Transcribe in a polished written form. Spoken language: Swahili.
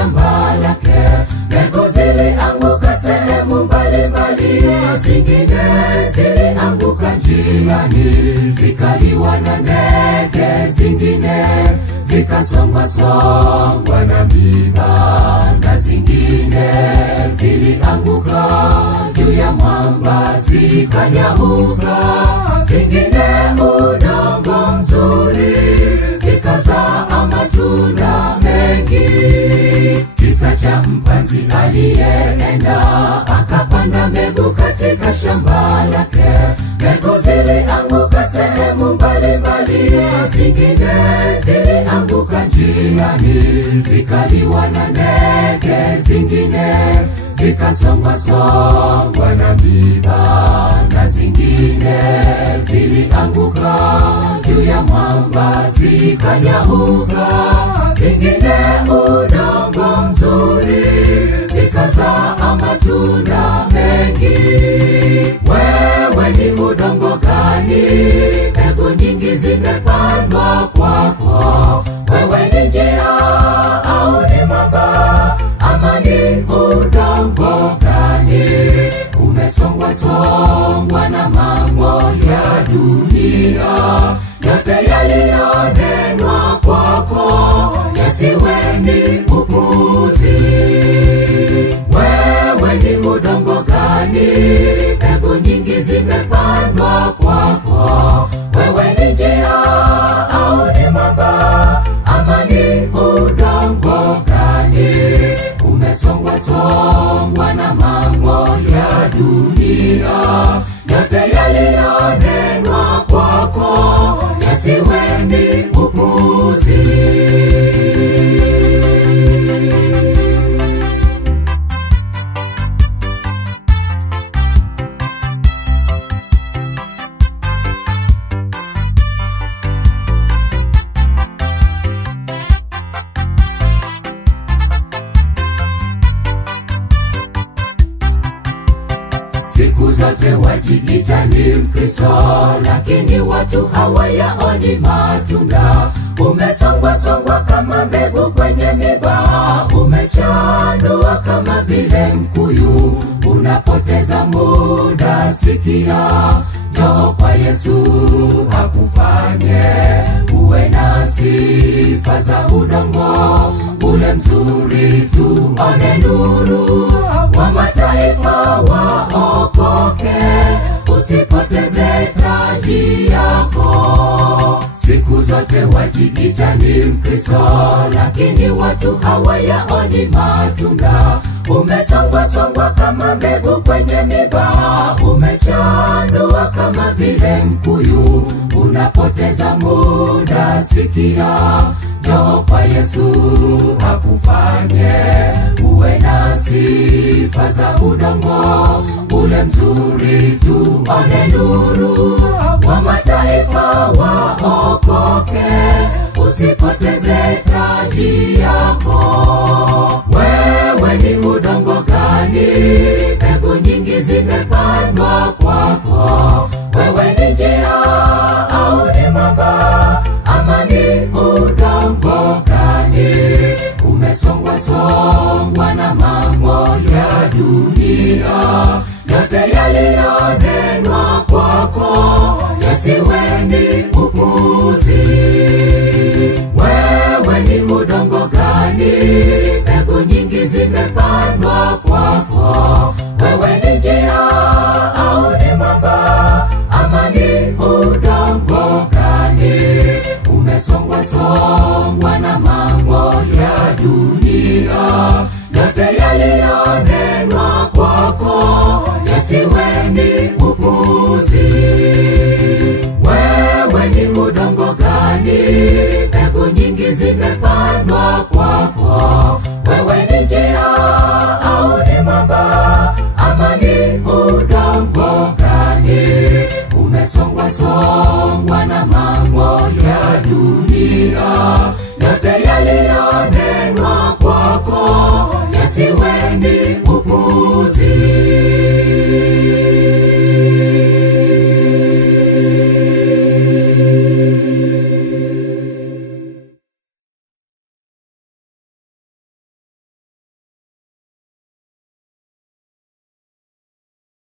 shamba lake. Mbegu zilianguka sehemu mbalimbali, zingine zilianguka njiani, zikaliwa na ndege, zingine zikasongwa na miiba, na zingine zilianguka juu ya mwamba zikanyauka, zingine udongo mzuri zikazaa matunda mengi. Kisa cha mpanzi aliyeenda akapanda mbegu katika shamba lake. Mbegu zilianguka sehemu mbalimbali, zingine zilianguka njiani, zikaliwa na ndege, zingine zikasongwa na miiba, na zingine zilianguka juu ya mwamba zikanyauka, zingine udongo mzuri zikazaa matunda mengi. Wewe ni udongo gani? Mbegu nyingi zimepandwa kwako. Wewe ni njia au ni mwamba, ama ni udongo gani? Umesongwa na mambo ya dunia, yote yaliyonenwa kwako yasiwe ni upuzi. Wewe ni udongo gani? Mbegu nyingi zimepandwa kwako. Wewe ni njia au ni mwamba, ama ni udongo gani? Umesongwa na mambo ya dunia, yote yaliyonenwa kwako yasiwe ni upuzi. Siku zote wajiita ni Mkristo, lakini watu hawayaoni matunda. Umesongwa kama mbegu kwenye miba, umechanua kama vile mkuyu, unapoteza muda. Sikia, njoo kwa Yesu akufanye uwe na sifa za udongo ule mzuri, tuone nuru wa mataifa waokoke, usipoteze taji yako. Siku zote wajiita ni Mkristo, lakini watu hawayaoni matunda. Umesongwa kama mbegu kwenye miba, umechanua kama vile mkuyu, unapoteza muda. Sikia, njoo kwa Yesu akufanye uwe na sifa za udongo ule mzuri, tuone nuru wa mataifa waokoke, usipoteze taji yako. Wewe ni udongo gani? Mbegu nyingi zimepandwa kwako. Wewe ni njia au ni mwamba, ama ni udongo gani? Umesongwa na mambo ya dunia, yote yaliyonenwa kwako yasiwe ni upuzi. Wewe ni udongo gani? Mbegu nyingi zimepandwa kwako. Wewe ni njia au ni mwamba, ama ni udongo gani? Umesongwa na mambo ya dunia, yote yaliyonenwa kwako yasiwe ni upuzi. Wewe ni udongo gani? Mbegu nyingi zimepandwa kwako. Wewe ni njia au ni mwamba, ama ni udongo gani? Umesongwa na mambo ya dunia,